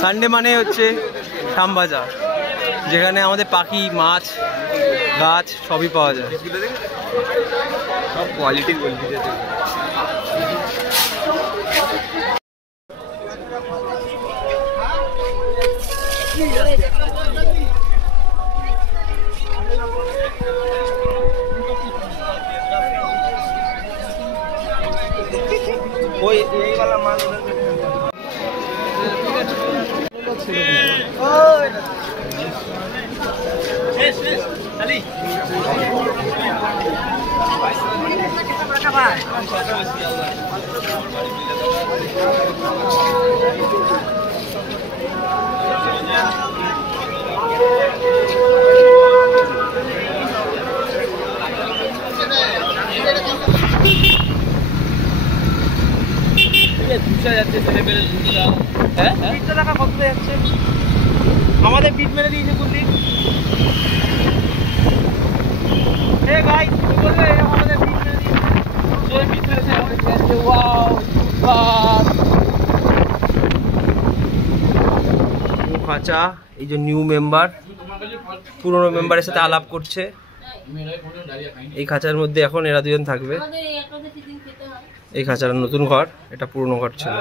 Sunday মানে হচ্ছে শ্যামবাজার, যেখানে আমাদের পাখি, মাছ, গাছ সবই পাওয়া যায়। সব কোয়ালিটির বলতে ওই वाला माल যাচ্ছে বিটটা টাকা কত যাচ্ছে আমাদের বিট মেরে দিয়েছে বুঝলি। গাইস বলবে আমাদের বিট মেরে দিয়েছে, বিট মেরেছে আমাদের। ওয়াও খাঁচা, এই যে নিউ মেম্বার পুরনো মেম্বারের সাথে আলাপ করছে। এই খাঁচার মধ্যে এখন এরা দুজন থাকবে। এই খাঁচার নতুন ঘর, এটা পুরনো ঘর ছিল।